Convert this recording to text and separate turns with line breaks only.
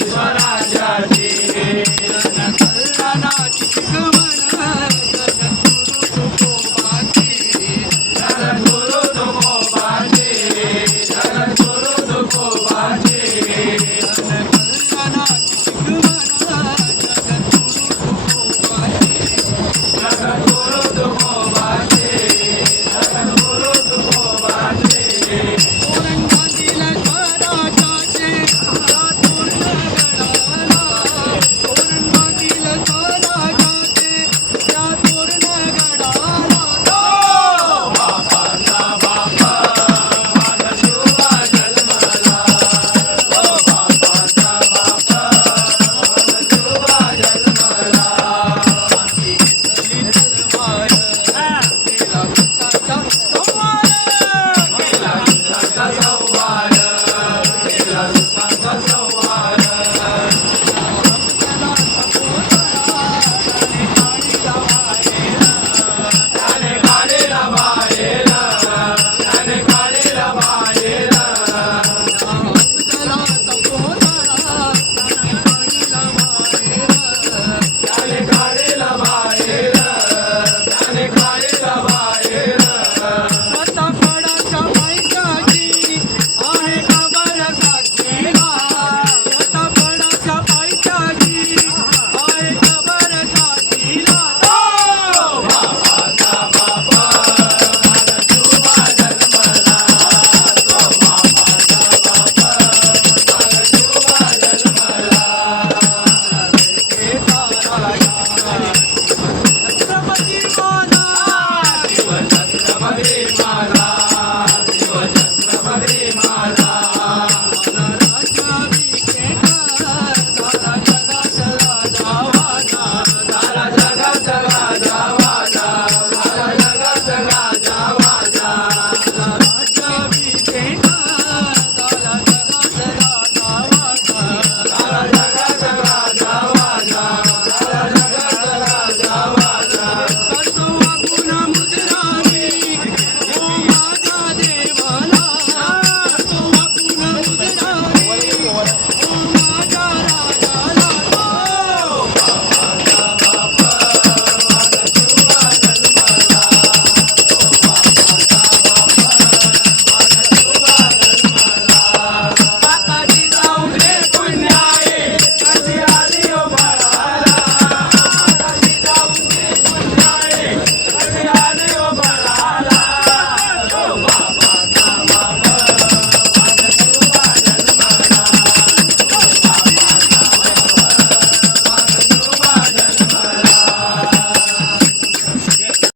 Venezuela.